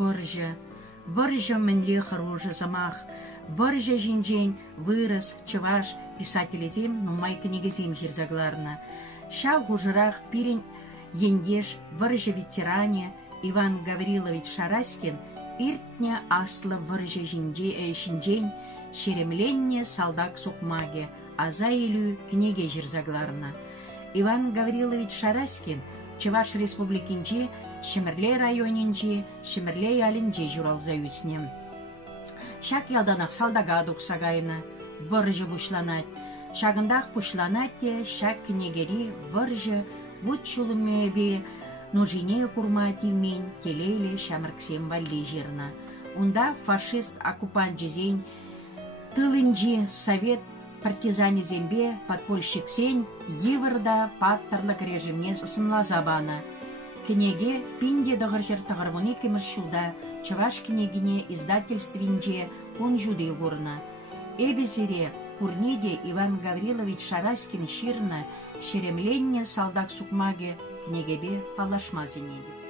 Выржа. Выржа мінле хороший замах. Выржа жинжен вырос чываш писателезем нумай книгезем жирзагларна. Ша хужырах пирен ендеш выржа ветеране Иван Гаврилович Шараскин иртне аслы выржа шинжен шеремленне салдак сукмаге аза илю книге жирзагларна. Иван Гаврилович Шараскин Чываш республикинче Шемерлей районинче Шемерлей алинче журалза үснем. Шак ялданақ салдага дұқсағайына выржы бұшланат. Шағындақ бұшланат те шак книгери выржы бұт чулымебе нужине курмативмен келейлі шамырксем валли жерна. Унда фашист оккупант жезен тылынче совет партизанезембе подпольщиксен евырда паттарлық режимне сынла забана. Книге пинде дығыржыр тығырмыны кеміршілда Чываш книгине издательствинче конжуды горна. Эбезере пурнеде Иван Гаврилович Шараскин ширна шеремленне салдак сукмаге книгебе палашмазинеде.